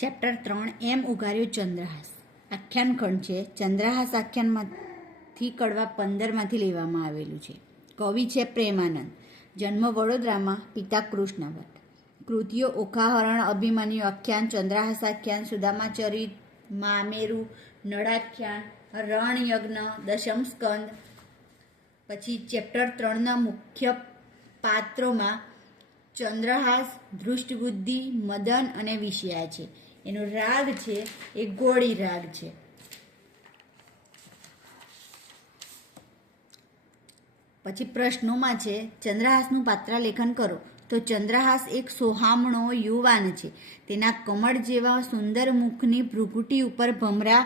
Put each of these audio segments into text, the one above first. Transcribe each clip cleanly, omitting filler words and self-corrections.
Chapter 3 એમ ઉઘાર્યું ચંદ્રહાસ. આખ્યાન ખંડ છે. ચંદ્રહાસ આખ્યાનમાંથી કડવા 15માંથી લેવામાં આવેલું છે. કવિ છે પ્રેમાનંદ. જન્મ વડોદરામાં. પિતા કૃષ્ણભટ્ટ. કૃતિઓ ઓખાહરણ, અભિમન્યુ આખ્યાન, ચંદ્રહાસ આખ્યાન, સુદામાચરિત, મામેરુ, નળાખ્યાન, રણયજ્ઞ, દશમ સ્કંદ. પછી ચેપ્ટર 3ના મુખ્ય પાત્રોમાં ચંદ્રહાસ, ધૃષ્ટબુદ્ધિ, મદન અને વિષયા છે. એનો રાગ છે એ ગોળી રાગ છે. પછી પ્રશ્નોમાં છે ચંદ્રહાસનું પાત્રાલેખન કરો. તો ચંદ્રહાસ એક સોહામણો યુવાન છે. તેના કમળ જેવા સુંદર મુખની ભ્રુકુટી ઉપર ભમરા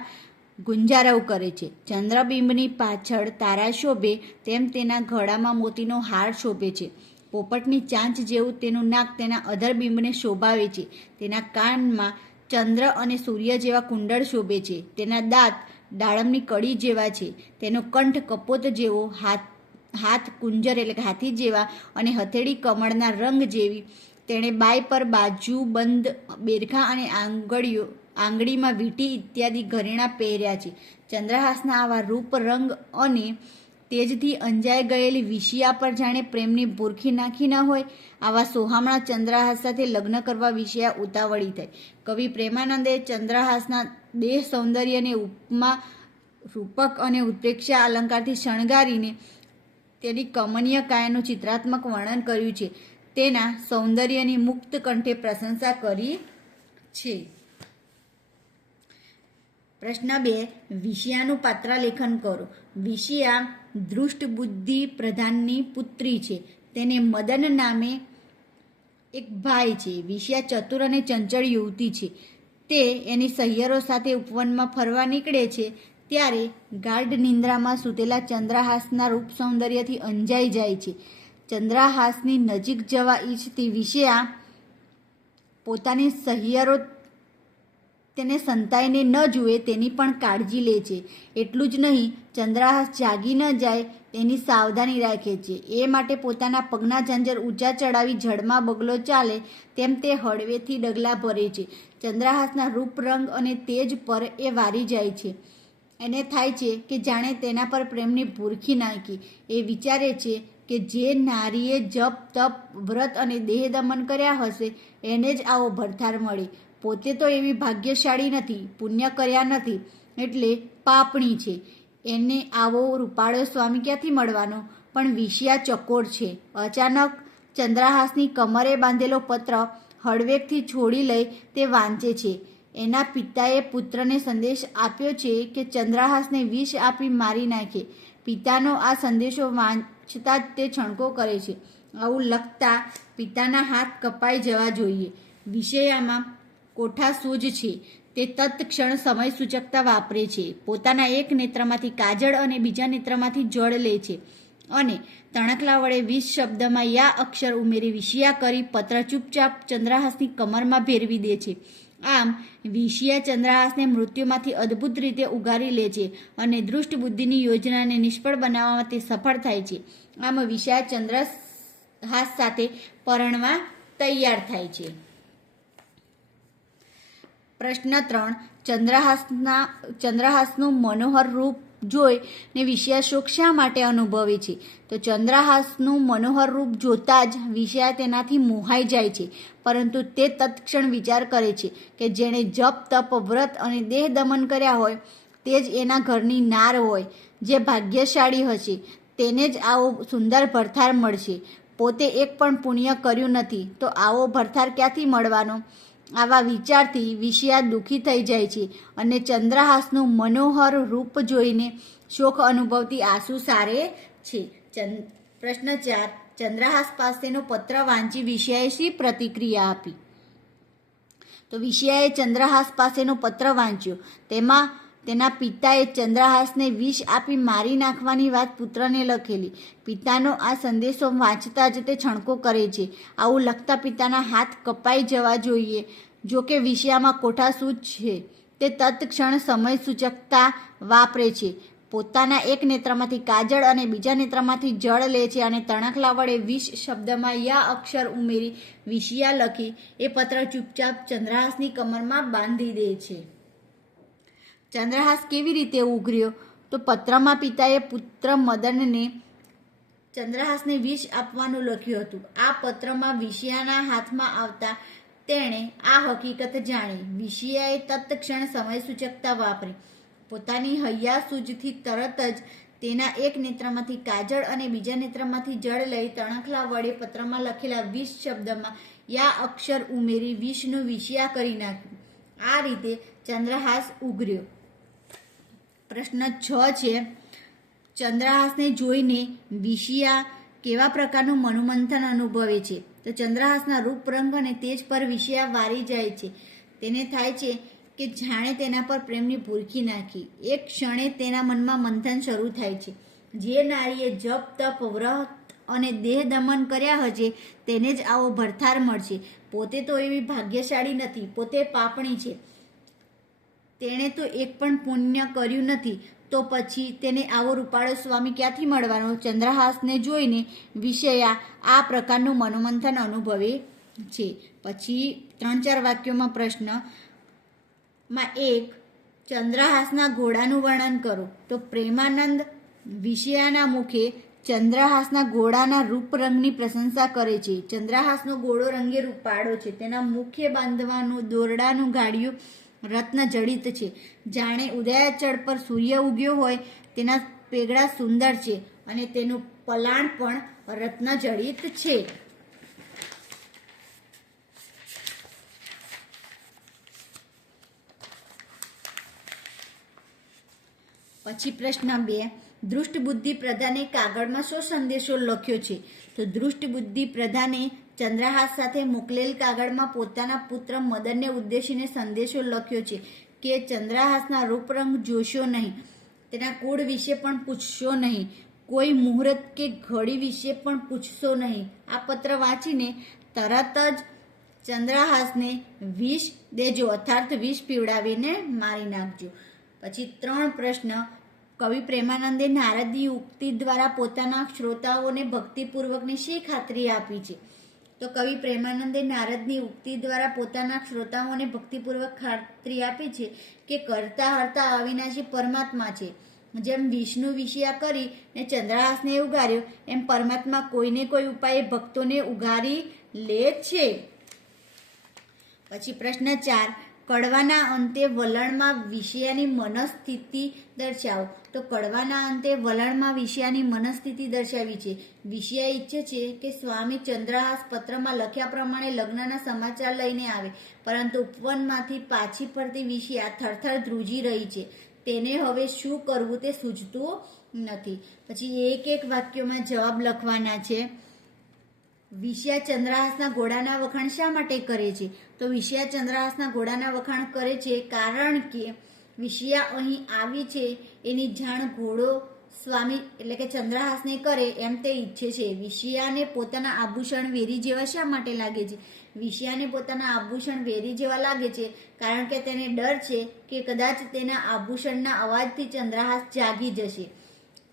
ગુંજારવ કરે છે. ચંદ્રબિંબની પાછળ તારા શોભે તેમ તેના ગળામાં મોતીનો હાર શોભે છે. પોપટની ચાંચ જેવું તેનું નાક તેના અધરબિંબને શોભાવે છે. તેના કાનમાં ચંદ્ર અને સૂર્ય જેવા કુંડળ શોભે છે. તેના દાંત દાડમની કડી જેવા છે. તેનો કંઠ કપોત જેવો, હાથ કુંજર એટલે કે હાથી જેવા અને હથેળી કમળના રંગ જેવી. તેણે બાય પર બાજુ બંધ બેરખા અને આંગળીમાં વીંટી ઇત્યાદિ ઘરેણાં પહેર્યા છે. ચંદ્રહાસના આવા રૂપ, રંગ અને તેજથી અંજાઈ ગયેલી વિષયા પર જાણે પ્રેમની ભૂરખી નાખી ન હોય. આવા સોહામણા ચંદ્રહાસ સાથે લગ્ન કરવા વિષયા ઉતાવળી થઈ. કવિ પ્રેમાનંદે ચંદ્રહાસના દેહ સૌંદર્યને ઉપમા, રૂપક અને ઉત્પ્રેક્ષા અલંકારથી શણગારીને તેની કમનીય કાયાનું ચિત્રાત્મક વર્ણન કર્યું છે. તેના સૌંદર્યની મુક્ત કંઠે પ્રશંસા કરી છે. પ્રશ્ન 2. વિષયાનું પાત્રાલેખન કરો. વિષયા ધૃષ્ટબુદ્ધિ પ્રધાનની પુત્રી છે. તેને મદન નામે એક ભાઈ છે. વિષયા ચતુર અને ચંચળ યુવતી છે. તે એની સહિયરો સાથે ઉપવનમાં ફરવા નીકળે છે ત્યારે ગાઢ નિંદ્રામાં સૂતેલા ચંદ્રહાસના રૂપ સૌંદર્યથી અંજાઈ જાય છે. ચંદ્રહાસની નજીક જવા ઈચ્છતી વિષયા પોતાની સહિયરો તેને સંતાઈને ન જુએ તેની પણ કાળજી લે છે. એટલું જ નહીં, ચંદ્રહાસ જાગી ન જાય તેની સાવધાની રાખે છે. એ માટે પોતાના પગના ઝાંઝર ઊંચા ચડાવી જળમાં બગલો ચાલે તેમ તે હળવેથી ડગલા ભરે છે. ચંદ્રહાસના રૂપ, રંગ અને તેજ પર એ વારી જાય છે. એને થાય છે કે જાણે તેના પર પ્રેમની ભૂરખી નાખી. એ વિચારે છે કે જે નારીએ જપ, તપ, વ્રત અને દેહ દમન કર્યા હશે એને જ આવો ભરથાર મળે. પોતે તો એવી ભાગ્યશાળી નથી, પુણ્ય કર્યા નથી એટલે પાપણી છે. એને આવો રૂપાળો સ્વામી ક્યાંથી મળવાનો? પણ વિષયા ચકોર છે. અચાનક ચંદ્રહાસની કમરે બાંધેલો પત્ર હળવેકથી છોડી લઈ તે વાંચે છે. એના પિતાએ પુત્રને સંદેશ આપ્યો છે કે ચંદ્રહાસને વિષ આપી મારી નાખે. પિતાનો આ સંદેશો વાંચતા જ તે છણકો કરે છે. આવું લખતા પિતાના હાથ કપાઈ જવા જોઈએ. વિષયામાં કોઠાસૂઝ છે. તે તત્ક્ષણ સમય સૂચકતા વાપરે છે. પોતાના એક નેત્રમાંથી કાજળ અને બીજા નેત્રમાંથી જળ લે છે અને તણકલા વડે 20 શબ્દમાં યા અક્ષર ઉમેરી વિષયા કરી પત્ર ચૂપચાપ ચંદ્રહાસની કમરમાં ભેરવી દે છે. આમ વિષયા ચંદ્રહાસને મૃત્યુમાંથી અદ્ભુત રીતે ઉગારી લે છે અને દૃષ્ટ બુદ્ધિની યોજનાને નિષ્ફળ બનાવવામાં તે સફળ થાય છે. આમ વિષયા ચંદ્રહાસ સાથે પરણવા તૈયાર થાય છે. પ્રશ્ન 3. ચંદ્રહાસનું મનોહર રૂપ જોઈને વિષયા શોક શા માટે અનુભવે છે? તો ચંદ્રહાસનું મનોહર રૂપ જોતાં જ વિષયા તેનાથી મોહાઈ જાય છે. પરંતુ તે તત્ક્ષણ વિચાર કરે છે કે જેણે જપ, તપ, વ્રત અને દેહ દમન કર્યા હોય તે જ એના ઘરની નાર હોય. જે ભાગ્યશાળી હશે તેને જ આવો સુંદર ભરથાર મળશે. પોતે એક પણ પુણ્ય કર્યું નથી તો આવો ભરથાર ક્યાંથી મળવાનો? આવા વિચારથી વિષયા દુઃખી થઈ જાય છે અને ચંદ્રહાસનું મનોહર રૂપ જોઈને શોક અનુભવતી આંસુ સારે છે. પ્રશ્ન 4. ચંદ્રહાસ પાસેનો પત્ર વાંચી વિષયાએ શી પ્રતિક્રિયા આપી? તો વિષયાએ ચંદ્રહાસ પાસેનો પત્ર વાંચ્યો. તેમાં તેના પિતાએ ચંદ્રહાસને વિષ આપી મારી નાખવાની વાત પુત્રને લખેલી. પિતાનો આ સંદેશો વાંચતા જ તે છણકો કરે છે. આવું લખતા પિતાના હાથ કપાઈ જવા જોઈએ. જો કે વિષયામાં કોઠાસૂઝ છે. તે તત્ક્ષણ સમય સૂચકતા વાપરે છે. પોતાના એક નેત્રમાંથી કાજળ અને બીજા નેત્રમાંથી જળ લે છે અને તણખલા વડે વિષ શબ્દમાં યા અક્ષર ઉમેરી વિષિયા લખી એ પત્ર ચૂપચાપ ચંદ્રહાસની કમરમાં બાંધી દે છે. ચંદ્રહાસ કેવી રીતે ઉઘર્યો? તો પત્રમાં પિતાએ પુત્ર મદનને ચંદ્રહાસને વિષ આપવાનું લખ્યું હતું. આ પત્રમાં વિષિયાના હાથમાં આવતા તેણે આ હકીકત જાણી. વિષિયાએ તત્ક્ષણ સમય સૂચકતા વાપરી. પોતાની હૈયા સૂઝથી તરત જ તેના એક નેત્રમાંથી કાજળ અને બીજા નેત્રમાંથી જળ લઈ તણખલા વડે પત્રમાં લખેલા વિષ શબ્દમાં યા અક્ષર ઉમેરી વિષનું વિષિયા કરી નાખ્યું. આ રીતે ચંદ્રહાસ ઉઘર્યો. પ્રશ્ન 6 છે, ચંદ્રહાસને જોઈને વિષિયા કેવા પ્રકારનું મનોમંથન અનુભવે છે? તો ચંદ્રહાસના રૂપ રંગ અને તેજ પર વિષિયા વારી જાય છે. તેને થાય છે કે જાણે તેના પર પ્રેમની ભૂરકી નાખી. એક ક્ષણે તેના મનમાં મંથન શરૂ થાય છે. જે નારીએ જપ તપ વ્રત અને દેહ દમન કર્યા હશે તેને જ આવો ભરથાર મળશે. પોતે તો એવી ભાગ્યશાળી નથી, પોતે પાપણી છે. તેણે તો એક પણ પુણ્ય કર્યું નથી, તો પછી તેને આવો રૂપાળો સ્વામી ક્યાંથી મળવાનો? ચંદ્રહાસને જોઈને વિષયા આ પ્રકારનું મનોમંથન અનુભવે છે. પછી 3-4 વાક્યોમાં પ્રશ્નમાં 1 ચંદ્રહાસના ઘોડાનું વર્ણન કરો. તો પ્રેમાનંદ વિષયાના મુખે ચંદ્રહાસના ઘોડાના રૂપ રંગની પ્રશંસા કરે છે. ચંદ્રહાસનો ઘોડો રંગે રૂપાળો છે. તેના મુખ્ય બાંધવાનું દોરડાનું ગાડિયું રત્ન જડિત છે. જાણે ઉદયાચળ પર સૂર્ય ઉગ્યો હોય તેના પેગડા સુંદર છે અને તેનું પલાણ પણ રત્ન જડિત છે. પછી પ્રશ્ન 2 દૃષ્ટ બુદ્ધિ પ્રધાને કાગળમાં શો સંદેશો લખ્યો છે? તો દૃષ્ટ બુદ્ધિ પ્રધાને ચંદ્રહાસ સાથે મોકલેલ કાગળમાં પોતાના પુત્ર મદનને ઉદ્દેશીને સંદેશો લખ્યો છે કે ચંદ્રહાસના રૂપરંગ જોશો નહીં, તેના કુળ વિશે પણ પૂછશો નહીં, કોઈ મુહૂર્ત કે ઘડી વિશે પણ પૂછશો નહીં. આ પત્ર વાંચીને તરત જ ચંદ્રહાસને વિષ દેજો, અર્થાત વિષ પીવડાવીને મારી નાખજો. પછી 3 પ્રશ્ન કવિ પ્રેમાનંદે નારદની ઉક્તિ દ્વારા પોતાના શ્રોતાઓને ભક્તિપૂર્વકની શી ખાતરી આપી છે? તો કવિ પ્રેમાનંદે નારદની ઉક્તિ દ્વારા પોતાના શ્રોતાઓને ભક્તિપૂર્વક ખાતરી આપી છે કે કરતા હરતા અવિનાશી પરમાત્મા છે. જેમ વિષ્ણુ વિષયા કરી ને ચંદ્રહાસને ઉગાર્યો, એમ પરમાત્મા કોઈને કોઈ ઉપાયે ભક્તોને ઉગારી લે છે. પછી પ્રશ્ન 4 કડવાના અંતે વલણમાં વિષયાની મનસ્થિતિ દર્શાવો. તો કડવાના અંતે વલણમાં વિષયાની મનસ્થિતિ દર્શાવી છે. વિષયા ઈચ્છે છે કે સ્વામી ચંદ્રહાસ પત્રમાં લખ્યા પ્રમાણે લગ્નના સમાચાર લઈને આવે, પરંતુ ઉપવનમાંથી પાછી ફરતી વિષયા થરથર ધ્રુજી રહી છે. તેને હવે શું કરવું તે સૂઝતું નથી. પછી એક વાક્યોમાં જવાબ લખવાના છે. વિષયા ચંદ્રહાસના ઘોડાના વખાણ શા માટે કરે છે? તો વિષયા ચંદ્રહાસના ઘોડાના વખાણ કરે છે કારણ કે વિષયા અહીં આવી છે એની જાણ ઘોડો સ્વામી એટલે કે ચંદ્રહાસને કરે એમ તે ઈચ્છે છે. વિષયાને પોતાના આભૂષણ વેરી જેવા શા માટે લાગે છે? વિષયાને પોતાના આભૂષણ વેરી જેવા લાગે છે કારણ કે તેને ડર છે કે કદાચ તેના આભૂષણના અવાજથી ચંદ્રહાસ જાગી જશે.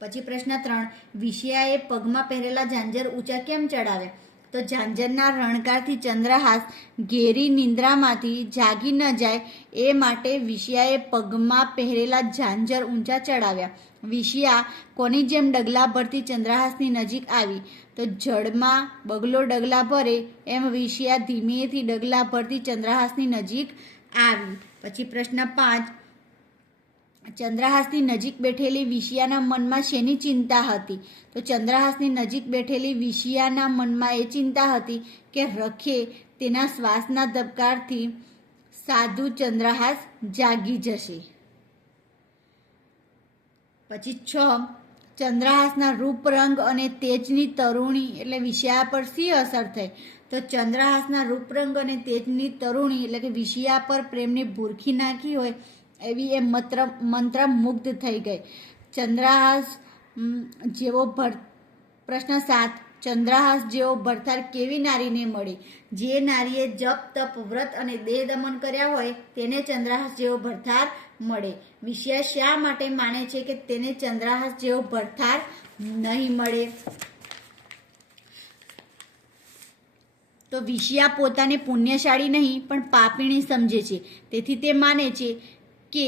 પછી પ્રશ્ન 3 વિષયાએ પગમાં પહેરેલા ઝાંઝર ઊંચા કેમ ચડાવ્યા? તો ઝાંઝરના રણકારથી ચંદ્રહાસ ઘેરી નિંદ્રામાંથી જાગી ન જાય એ માટે વિષયાએ પગમાં પહેરેલા ઝાંઝર ઊંચા ચડાવ્યા. વિષયા કોની જેમ ડગલા ભરતી ચંદ્રહાસની નજીક આવી? તો જળમાં બગલો ડગલા ભરે એમ વિષયા ધીમેથી ડગલા ભરતી ચંદ્રહાસની નજીક આવી. પછી પ્રશ્ન 5 ચંદ્રહાસની નજીક બેઠેલી વિષયાના મનમાં શેની ચિંતા હતી? તો ચંદ્રહાસની નજીક બેઠેલી વિષયાના મનમાં એ ચિંતા હતી કે રખે તેના શ્વાસના ધબકારથી સાધુ ચંદ્રહાસ જાગી જશે. પછી 6 ચંદ્રહાસના રૂપ રંગ અને તેજની તરુણી એટલે વિષયા પર શી અસર થઈ? તો ચંદ્રહાસના રૂપ રંગ અને તેજની તરુણી એટલે કે વિષયા પર પ્રેમની ભૂરખી નાખી હોય એવી એ મંત્રમુગ્ધ થઈ ગઈ. ચંદ્રહાસ જેવો પ્રશ્ન 7 ચંદ્રહાસ જેવો ભરથાર કેવી નારીને મળે? જે નારીએ જપ તપ વ્રત અને દેહ દમન કર્યા હોય તેને ચંદ્રહાસ જેવો ભરથાર મળે. વિષ્યા શા માટે માને છે કે તેને ચંદ્રહાસ જેવો ભરથાર નહીં મળે? તો વિષ્યા પોતાને પુણ્યશાળી નહીં પણ પાપીણી સમજે છે, તેથી તે માને છે કે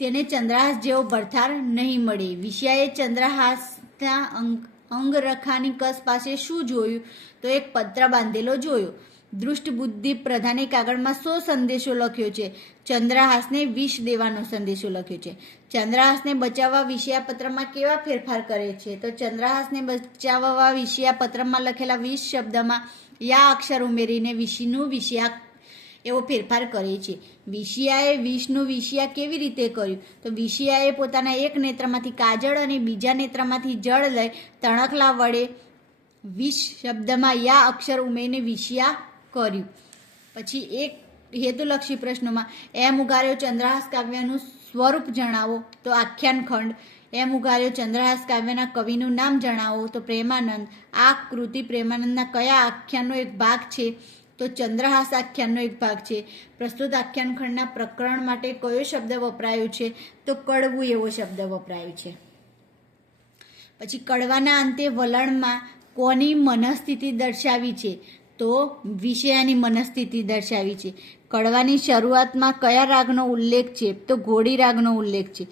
તેને ચંદ્રહાસ જેવો ભરથાર નહીં મળે. વિષ્યાએ ચંદ્રહાસના અંગરખાની કસ પાસે શું જોયું? તો એક પત્ર બાંધેલો જોયો. દૃષ્ટ બુદ્ધિ પ્રધાને કાગળમાં 100 સંદેશો લખ્યો છે. ચંદ્રહાસને વિષ દેવાનો સંદેશો લખ્યો છે. ચંદ્રહાસને બચાવવા વિષ્યા પત્રમાં કેવા ફેરફાર કરે છે? તો ચંદ્રહાસને બચાવવા વિષ્યા પત્રમાં લખેલા 20 શબ્દમાં યા અક્ષર ઉમેરીને વિષનું વિષ્યા એવો ફેરફાર કરે છે. વિષ્યાએ વિષનું વિષ્યા કેવી રીતે કર્યું? તો વિષ્યાએ પોતાના એક નેત્રમાંથી કાજળ અને બીજા નેત્રમાંથી જળ લઈ તણખલા વડે વિષ શબ્દમાં યા અક્ષર ઉમેરીને વિષ્યા કર્યું. પછી એક હેતુલક્ષી પ્રશ્નોમાં એમ ઉગાર્યો ચંદ્રહાસ કાવ્યનું સ્વરૂપ જણાવો, તો આખ્યાન ખંડ. એમ ઉગાર્યો ચંદ્રહાસ કાવ્યના કવિનું નામ જણાવો, તો પ્રેમાનંદ. આ કૃતિ પ્રેમાનંદના કયા આખ્યાનનો એક ભાગ છે? તો ચંદ્રહાસ આખ્યાનનો એક ભાગ છે. પ્રસ્તુત આખ્યાન ખંડના પ્રકરણ માટે કયો શબ્દ વપરાયો છે? તો કડવું એવો શબ્દ વપરાયો છે. પછી કડવાના અંતે વલણમાં કોની મનસ્થિતિ દર્શાવી છે? તો વિષયાની મનસ્થિતિ દર્શાવી છે. કડવાની શરૂઆતમાં કયા રાગનો ઉલ્લેખ છે? તો ઘોડી રાગનો ઉલ્લેખ છે.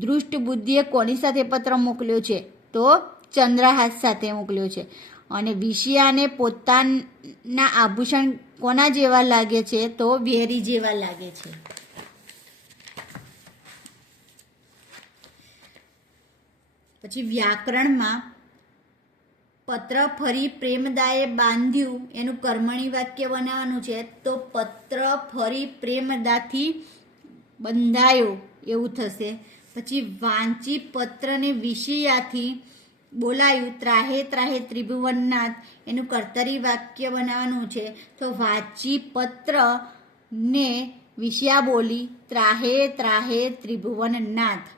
દૃષ્ટ બુદ્ધિએ કોની સાથે પત્ર મોકલ્યો છે? તો ચંદ્રહાસ સાથે મોકલ્યો છે. અને વિષ્યાને પોતાના આભૂષણ કોના જેવા લાગે છે? તો વેરી જેવા લાગે છે. પછી વ્યાકરણમાં પત્ર ફરી પ્રેમદાએ બાંધ્યું એનું કર્મણી વાક્ય બનાવવાનું છે. તો પત્ર ફરી પ્રેમદાથી બંધાયો એવું થશે. પછી વાંચી પત્રને વિષયાથી બોલાયું ત્રાહે ત્રાહે ત્રિભુવનનાથ એનું કર્તરી વાક્ય બનાવવાનું છે. તો વાંચી પત્ર ને વિષયા બોલી ત્રાહે ત્રાહે ત્રિભુવનનાથ.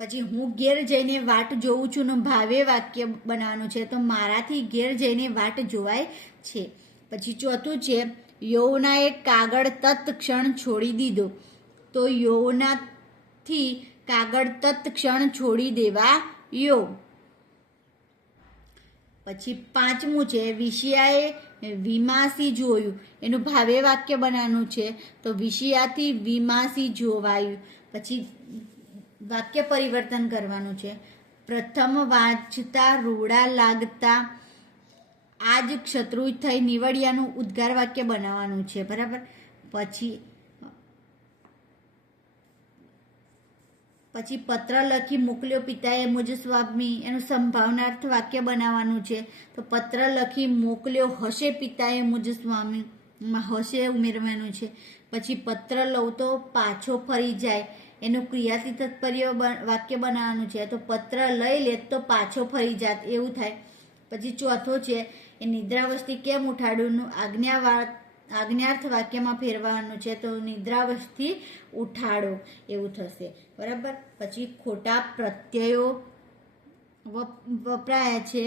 પછી હું ઘેર જઈને વાટ જોઉં છું નું ભાવે વાક્ય બનાવવાનું છે. તો મારાથી ઘેર જઈને વાટ જોવાય છે. પછી ચોથું છે યૌવનાએ કાગળ તત્ક્ષણ છોડી દીધો. તો યૌવનાથી કાગળ તત્ક્ષણ છોડી દેવાયો. પછી પાંચમું છે વિષયાએ વિમાસી જોયું એનું ભાવે વાક્ય બનાવવાનું છે. તો વિષયાથી વિમાસી જોવાયું. પછી વાક્ય પરિવર્તન કરવાનું છે. પ્રથમ વાંચતા રૂડા લાગતા આજ શત્રુ થઈ નિવડિયાનું ઉદ્ગાર વાક્ય બનાવવાનું છે. બરાબર. પછી પત્ર લખી મોકલ્યો પિતાએ મુજ સ્વામી એનું સંભાવનાર્થ વાક્ય બનાવવાનું છે. તો પત્ર લખી મોકલ્યો હશે પિતાએ મુજ સ્વામી માં હશે ઉમેરવાનું છે. પછી પત્ર લઉં તો પાછો ફરી જાય એનું ક્રિયાથી તત્પર્ય વાક્ય બનાવવાનું છે. તો પત્ર લઈ લે તો પાછો ફરી જાત એવું થાય. પછી ચોથો છે એ નિદ્રાવસ્થી કેમ ઉઠાડ્યું આજ્ઞાર્થ વાક્યમાં ફેરવાનું છે. તો નિદ્રાવસ્થી ઉઠાડો એવું થશે. બરાબર. પછી ખોટા પ્રત્યયો વપરાયા છે.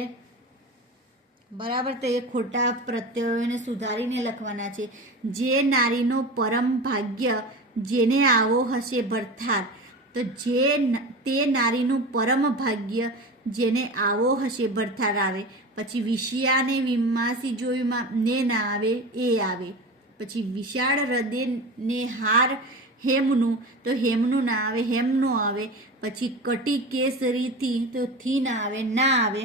બરાબર. તો એ ખોટા પ્રત્યયોને સુધારીને લખવાના છે. જે નારીનો પરમ ભાગ્ય જેને આવો હશે ભરથાર. તો તે નારીનું પરમ ભાગ્ય જેને આવો હશે ભરથાર આવે. પછી વિષયાને વિમાસી જોયુંમાં ને ના આવે એ આવે. પછી વિશાળ હૃદય ને હાર હેમનું. તો હેમનું ના આવે હેમનું આવે. પછી કટી કેસરીથી તો થી ના આવે ના આવે.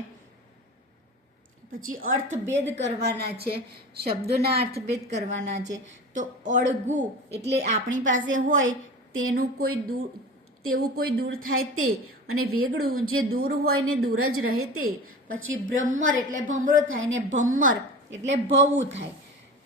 પછી અર્થભેદ કરવાના છે. શબ્દોના અર્થભેદ કરવાના છે. તો અળગું એટલે આપણી પાસે હોય તેવું કોઈ દૂર થાય તે, અને વેગળું જે દૂર હોય ને દૂર જ રહે તે. પછી બ્રહ્મર એટલે ભમરો થાય ને ભમ્મર એટલે ભવું થાય.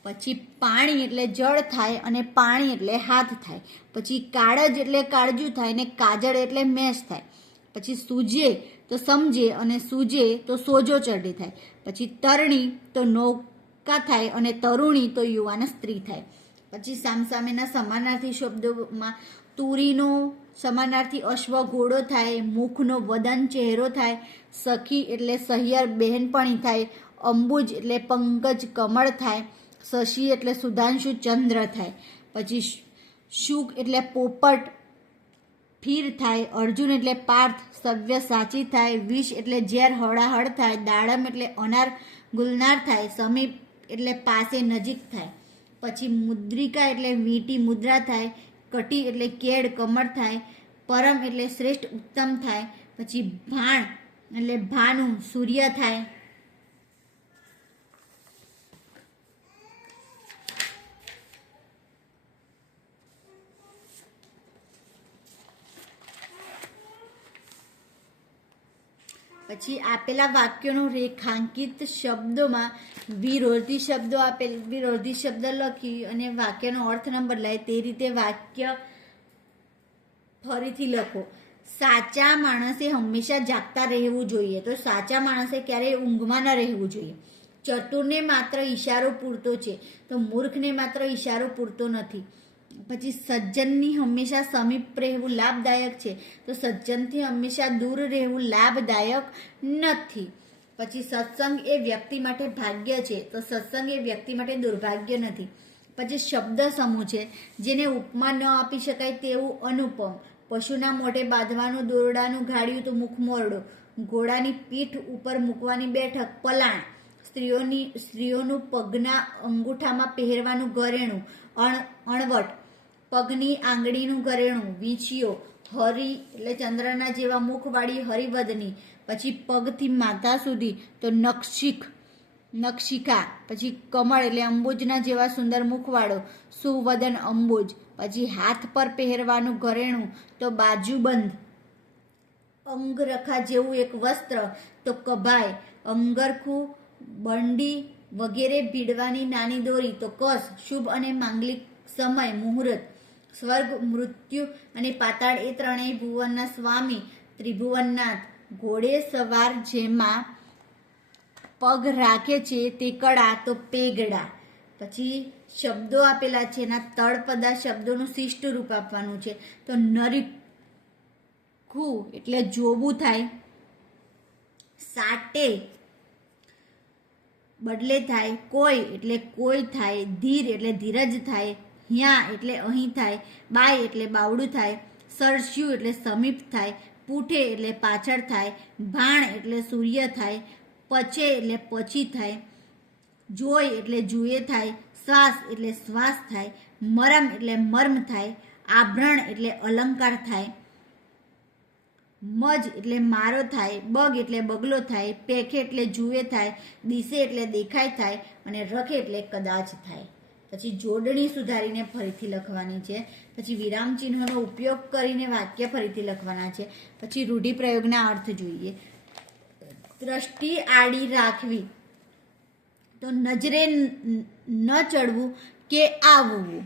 પછી પાણી એટલે જળ થાય અને પાણી એટલે હાથ થાય. પછી કાળજ એટલે કાળજું થાય ને કાજળ એટલે મેષ થાય. પછી સૂજે તો સમજે અને સૂજે તો સોજો ચડે થાય. પછી તરણી તો નૌકા થાય અને તરુણી તો યુવાન સ્ત્રી થાય. પછી સામસામેના સમાનાર્થી શબ્દોમાં તુરીનો સમાનાર્થી અશ્વ ઘોડો થાય, મુખનો વદન ચહેરો થાય, સખી એટલે સહિયર બહેનપણી થાય, અંબુજ એટલે પંકજ કમળ થાય, શશી એટલે સુધાંશુ ચંદ્ર થાય. પછી શુક એટલે પોપટ ફીર થાય, અર્જુન એટલે પાર્થ સવ્ય સાચી થાય, વિષ એટલે ઝેર હળાહળ થાય, દાડમ એટલે અનાર ગુલનાર થાય, સમીપ એટલે પાસે નજીક થાય. પછી મુદ્રિકા એટલે વીંટી મુદ્રા થાય, કટી એટલે કેડ કમળ થાય, પરમ એટલે શ્રેષ્ઠ ઉત્તમ થાય. પછી ભાણ એટલે ભાનુ સૂર્ય થાય. પછી આપેલા વાક્યોનું રેખાંકિત શબ્દોમાં વિરોધી શબ્દ લખી અને વાક્યનો અર્થ ન બદલાય તે રીતે વાક્ય ફરીથી લખો. સાચા માણસે હંમેશા જાગતા રહેવું જોઈએ, તો સાચા માણસે ક્યારેય ઊંઘમાં ન રહેવું જોઈએ. ચતુરને માત્ર ઈશારો પૂરતો છે, તો મૂર્ખને માત્ર ઈશારો પૂરતો નથી. પછી સજ્જનની હંમેશા સમીપ રહેવું લાભદાયક છે, તો સજ્જનથી હંમેશા દૂર રહેવું લાભદાયક નથી. પછી સત્સંગ એ વ્યક્તિ માટે ભાગ્ય છે, તો સત્સંગ એ વ્યક્તિ માટે દુર્ભાગ્ય નથી. પછી શબ્દ સમૂહ છે જેને ઉપમા ન આપી શકાય તેવું અનુપમ. પશુના મોઢે બાંધવાનું દોરડાનું ઘાડિયું તો મુખ મોરડો, ઘોડાની પીઠ ઉપર મૂકવાની બેઠક પલાણ, સ્ત્રીઓનું પગના અંગૂઠામાં પહેરવાનું ઘરેણું અણવટ, પગની આંગળીનું ઘરેણું વીંછીઓ, હરી એટલે ચંદ્રના જેવા મુખવાળી હરિવદની. પછી પગથી માથા સુધી તો નખશિખા. પછી કમળ એટલે અંબુજના જેવા સુંદર મુખવાળો સુવદન અંબુજ. પછી હાથ પર પહેરવાનું ઘરેણું તો બાજુબંધ, અંગરખા જેવું એક વસ્ત્ર તો કભાય, અંગરખું બંડી વગેરે ભીડવાની નાની દોરી તો કસ. શુભ અને માંગલિક સમય મુહૂર્ત. સ્વર્ગ, મૃત્યુ અને પાતાળ એ ત્રણેય ભુવનના સ્વામી ત્રિભુવનનાથ. ઘોડે સવાર જેમાં પગ રાખે છે તે કડા તો પેગડા. પછી શબ્દો આપેલા છે એના તળપદા શબ્દોનું શિષ્ટ રૂપ આપવાનું છે, તો નરીખું એટલે જોવું થાય, સાટે બદલે થાય, કોઈ એટલે કોઈ થાય, ધીર એટલે ધીરજ થાય, હ્યાં એટલે અહીં થાય, બાય એટલે બાવડું થાય, સરસ્યું એટલે સમીપ થાય, પૂઠે એટલે પાછળ થાય, ભાણ એટલે સૂર્ય થાય, પચે એટલે પછી થાય, જોય એટલે જુએ થાય, શ્વાસ એટલે શ્વાસ થાય, મરમ એટલે મર્મ થાય, આભરણ એટલે અલંકાર થાય, મજ એટલે મારો થાય, બગ એટલે બગલો થાય, પેખે એટલે જુએ થાય, દિશે એટલે દેખાય થાય, અને રખે એટલે કદાચ થાય. પછી જોડણી સુધારીને ફરીથી લખવાની છે. પછી વિરામ ચિહ્નનો ઉપયોગ કરીને વાક્ય ફરીથી લખવાના છે. પછી રૂઢિપ્રયોગના અર્થ જોઈએ. દ્રષ્ટિ આડી રાખવી તો નજરે ન ચડવું કે આવવું.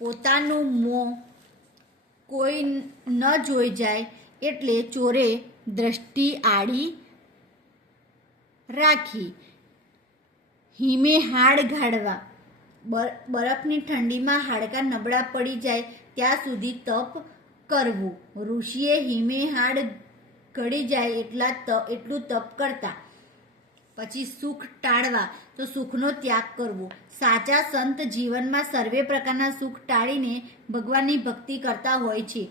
પોતાનું મોં કોઈ ન જોઈ જાય એટલે ચોરે દ્રષ્ટિ આડી રાખી. હિમે હાડ ગાળવા, બરફની ઠંડીમાં હાડકાં નબળા પડી જાય ત્યાં સુધી તપ કરવું. ઋષિએ હિમે હાડ ગળી જાય એટલું તપ કરતા. પછી સુખ ટાળવા તો સુખનો ત્યાગ કરવો. સાચા સંત જીવનમાં સર્વે પ્રકારના સુખ ટાળીને ભગવાનની ભક્તિ કરતા હોય છે.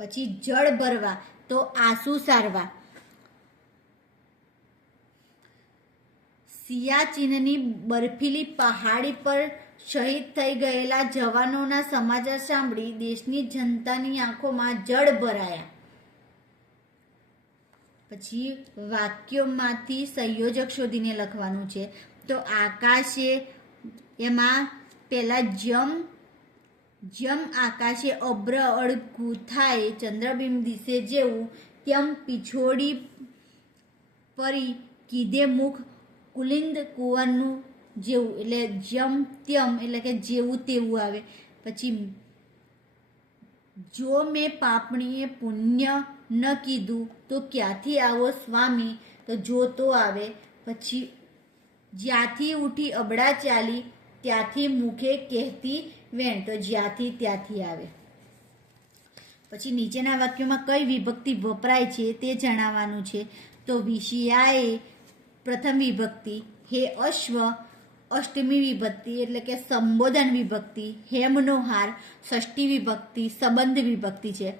પછી જળ ભરવા તો આંસુ સારવા. સિયાચીનની બર્ફીલી પહાડી પર શહીદ થઈ ગયેલા જવાનોના સમાચાર સાંભળી દેશની જનતાની આંખોમાં જળ ભરાયા. પછી વાક્યોમાંથી સંયોજક શોધીને લખવાનું છે. તો આકાશે એમાં પહેલા જમ આકાશે અબ્ર અળગું થાય, ચંદ્રબિંબ દિશે જેવું, ત્યમ પીછોડી પરી કીધે મુખ કુલિંદ કુંવરનું જેવું, એટલે જમ ત્યમ એટલે કે જેવું તેવું આવે. પછી જો મેં પાપણીએ પુણ્ય ન કીધું તો ક્યાંથી આવો સ્વામી, તો જો તો આવે. પછી જ્યાંથી ઉઠી અબડા ચાલી ત્યાંથી મુખે કહેતી વેણ, તો જ્યાંથી ત્યાંથી આવે. પછી નીચેના વાક્યોમાં કઈ વિભક્તિ વપરાય છે તે જણાવવાનું છે. તો વિષયાએ પ્રથમ વિભક્તિ, હે અશ્વ અષ્ટમી વિભક્તિ એટલે કે સંબોધન વિભક્તિ, હેમનો હાર ષષ્ઠી વિભક્તિ સંબંધ વિભક્તિ છે.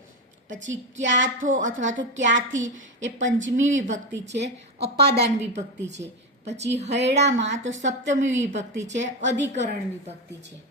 પછી ક્યાથો અથવા તો ક્યાથી એ પંચમી વિભક્તિ છે, અપાદાન વિભક્તિ છે. પછી હૈડામાં તો સપ્તમી વિભક્તિ છે, અધિકરણ વિભક્તિ છે.